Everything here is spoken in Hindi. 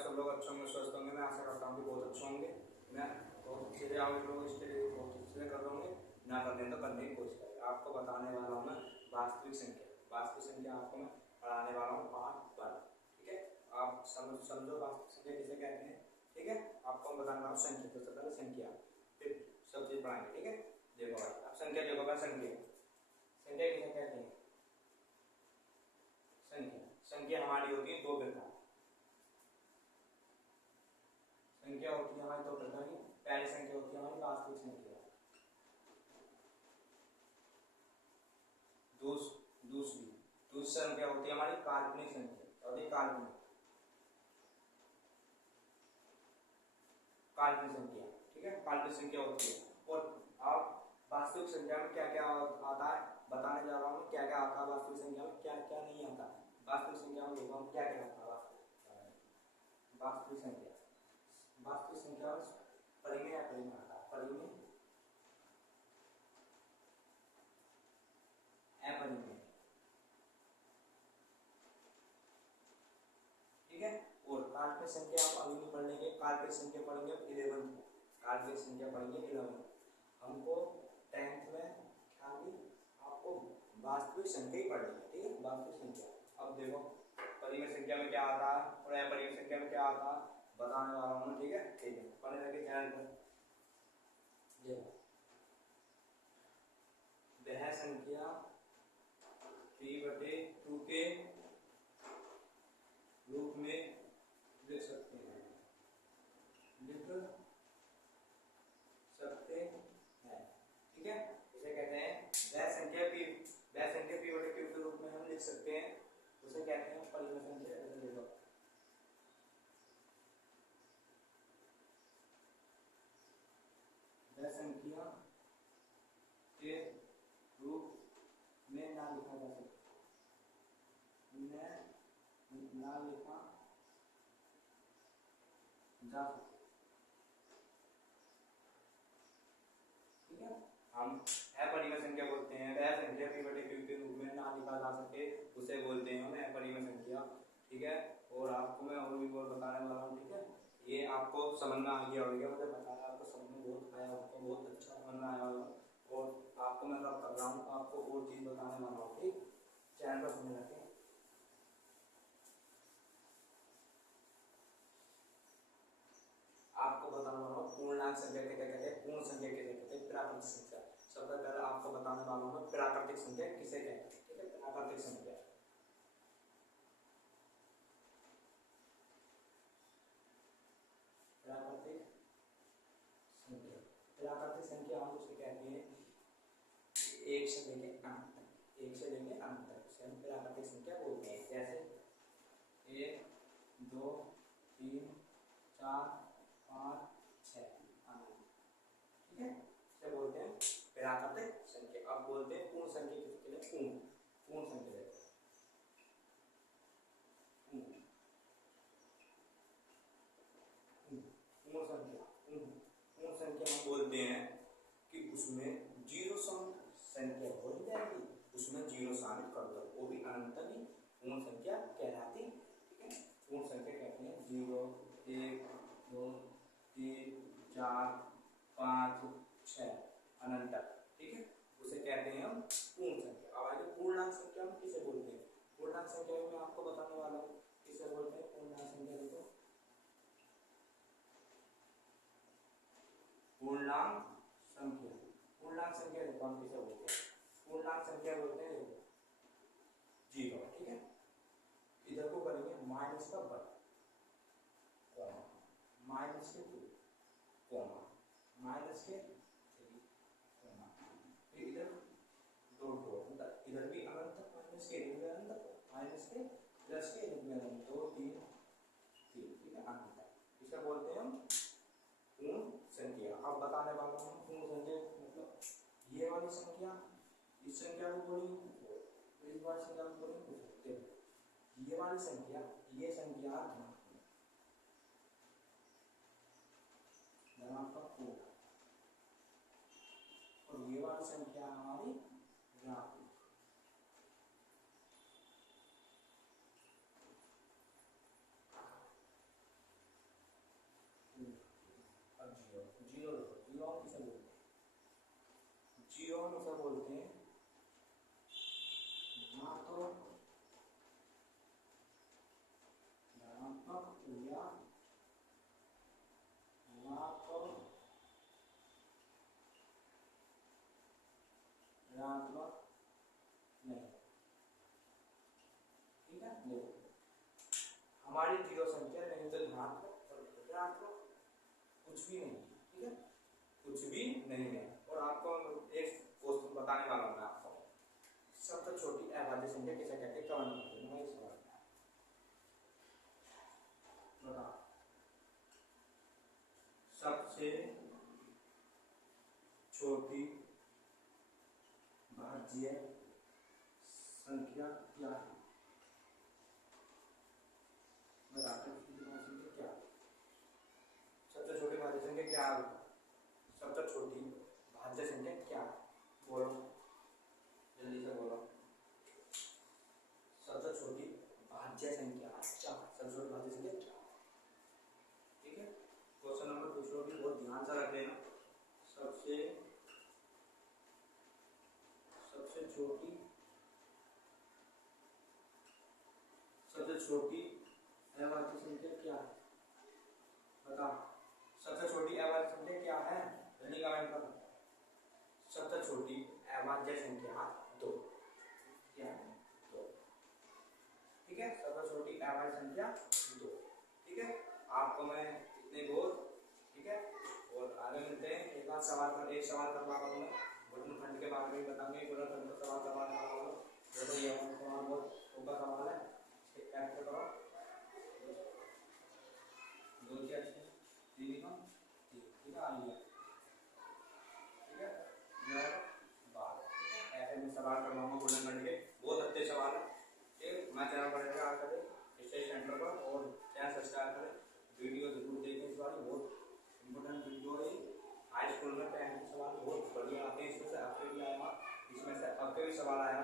आप सब लोग अच्छे होंगे, स्वस्थ होंगे। मैं आशा करता हूँ कि बहुत अच्छे होंगे। मैं बहुत अच्छे से आप लोग इसके लिए बहुत अच्छे से कर रहे होंगे, ना करने तो करने की कोशिश करें। आपको बताने वाला हूँ मैं वास्तविक संख्या। वास्तविक संख्या आपको मैं पढ़ाने वाला हूँ पार्ट 1। ठीक है, आप समझो वास्तविक संख्या किसे कहते हैं। ठीक है, आपको मैं बताने वाला हूँ संख्या। तो सबसे पहले संख्या, फिर सब चीज पढ़ाएंगे। ठीक है, देखो भाई अब संख्या देखो भाई। संख्या संख्या किसे कहते हैं? संख्या संख्या हमारी होती है दो प्रकार। संख्या होती है हमारी दो प्रकार की। पहली संख्या होती है हमारी वास्तविक संख्या। दूसरी संख्या होती है हमारी काल्पनिक संख्या। और काल्पनिक संख्या। ठीक है, काल्पनिक संख्या होती है। और आप वास्तविक संख्या में क्या क्या आता है बताने जा रहा हूँ। क्या क्या आता है वास्तविक संख्या में, क्या क्या नहीं आता। वास्तविक संख्या में देखो हम क्या क्या आता है। वास्तविक संख्या में परिमेय या परिमेय आता है। परिमेय अपरिमेय। ठीक है, और काल्पनिक संख्या आप अभी नहीं पढ़ लेंगे। काल्पनिक संख्या पढ़ेंगे 11th में। काल्पनिक संख्या पढ़ेंगे 11th। हमको 10th में खाली आपको वास्तविक संख्या ही पढ़नी है। ठीक है, वास्तविक संख्या। अब देखो परिमेय संख्या में क्या आता है और अपरिमेय संख्या में क्या आता है बताने वाला हूँ। ठीक है, ठीक है, पढ़ने लगे चैनल पर। देखो वह संख्या 3/2 के रूप में लिख सकते हैं। ठीक है, इसे कहते हैं वह संख्या p/q के रूप में हम लिख सकते हैं। उसे कहते हैं परिमेय संख्या। देखो वह संख्या के रूप में ना लिखा जा सकता। ना लिखा जा सकता। ठीक है, हम अपरिमेय संख्या बोलते हैं। वह संख्या p/q के रूप में ना लिखा जा सके उसे बोलते हैं हम अपरिमेय संख्या। ठीक है, और आपको मैं और भी बहुत बताने वाला हूँ। ठीक है, ये आपको समझ में आ गया होगा। मुझे पता है आपको समझ में बहुत आया होगा, बहुत अच्छा समझ में आया होगा। और आपको मैं कर रहा हूँ आपको और चीज बताने वाला हूँ। ठीक, चैनल पर सुनने लगे। आपको बताने वाला हूँ पूर्णांक संख्या किसे कहते हैं, पूर्ण संख्या किसे कहते हैं, प्राकृतिक संख्या। सबसे पहले आपको बताने वाला हूँ मैं प्राकृतिक संख्या किसे कहते हैं। ठीक है, प्राकृतिक संख्या। प्राकृतिक संख्या हम उसे कहते हैं एक से लेके अनंत तक। एक से लेके अनंत तक हम प्राकृतिक संख्या बोलते हैं। जैसे 1 2 3 4 5 6 अनंत। ठीक है, इसे बोलते हैं प्राकृतिक संख्या। अब बोलते हैं पूर्ण संख्या किसके लिए? पूर्ण संख्या। पूर्ण संख्या हम बोलते हैं कि उसमें जीरो संख्या हो जाएगी, उसमें जीरो शामिल कर दो, वो भी अनंत नहीं, पूर्ण संख्या कहलाती। ठीक है, पूर्ण संख्या कहते हैं 0 1 2 3 4 5 6 अनंत तक। ठीक है, उसे कहते हैं हम पूर्ण संख्या। अब आगे पूर्णांक संख्या हम किसे बोलते हैं? पूर्णांक संख्या में मैं आपको बताने वाला हूँ किसे बोलते हैं पूर्णांक संख्या। देखो पूर्णांक संख्या, पूर्णांक संख्या देखो हम किसे बोलते हैं? पूर्णांक संख्या बोलते हैं 0। ठीक है, इधर को करेंगे माइनस का वन, माइनस के 2, माइनस के 3, फिर इधर दो, इधर भी अनंत, माइनस के इधर भी अनंत, माइनस के प्लस के इधर भी अनंत, 2 3 3। ठीक है, अनंत। इसे बोलते हैं हम पूर्ण संख्या। अब बताने वाला हूँ पूर्ण संख्या मतलब ये वाली संख्या, इस संख्या को बोलेंगे, इस वाली संख्या को बोलेंगे। ये वाली संख्या, ये संख्या धनात्मक पूर्ण, और ये वाली संख्या हमारी ऋणात्मक। नहीं। हमारी जीरो संख्या नहीं तो धनात्मक और ऋणात्मक कुछ भी नहीं, ठीक है, कुछ भी नहीं है। और आपको एक क्वेश्चन बताने वाला हूं मैं आपको, सबसे छोटी अभाज्य संख्या किसे कहते हैं, कमेंट करके मैं इस सवाल बता। सबसे छोटी भाज्य संख्या क्या है, बताते हैं क्या, सबसे छोटी भाज्य संख्या क्या है, सबसे छोटी भाज्य संख्या क्या है, बोलो जल्दी से बोलो। सबसे छोटी भाज्य संख्या अच्छा, सबसे छोटी भाज्य संख्या क्या, ठीक है। क्वेश्चन नंबर दूसरा भी बहुत ध्यान से रख लेना। सबसे छोटी अभाज्य संख्या क्या है, बता। सबसे छोटी अभाज्य संख्या क्या है, जल्दी कमेंट करो। सबसे छोटी अभाज्य संख्या 2, क्या है 2, ठीक है। सबसे छोटी अभाज्य संख्या 2, ठीक है। आपको मैं इतने बोल, ठीक है। और आगे मिलते हैं, एक सवाल करवा रहा हूँ मैं गुणनखंड के बारे में बताऊंगा, गुणनखंड का सवाल करवाने वाला हूँ। देखो ये सवाल बहुत ऊपर सवाल है, कैप्चर करो। 2 4 6 3 9 3, ठीक है, आ गया, ठीक है। 12, ठीक है। ऐसे में सवाल करवाऊंगा गुणनखंड के, बहुत अच्छे सवाल है, ठीक। मैं चैनल पर आ करें स्टडी सेंटर पर और चैनल सब्सक्राइब करें, वीडियो जरूर देखें, इस बार बहुत इंपॉर्टेंट वीडियो है। हाई स्कूल में 10 के सवाल बहुत बढ़िया आते हैं, इसमें से आपके भी आएगा, इसमें से आपके भी सवाल आएगा।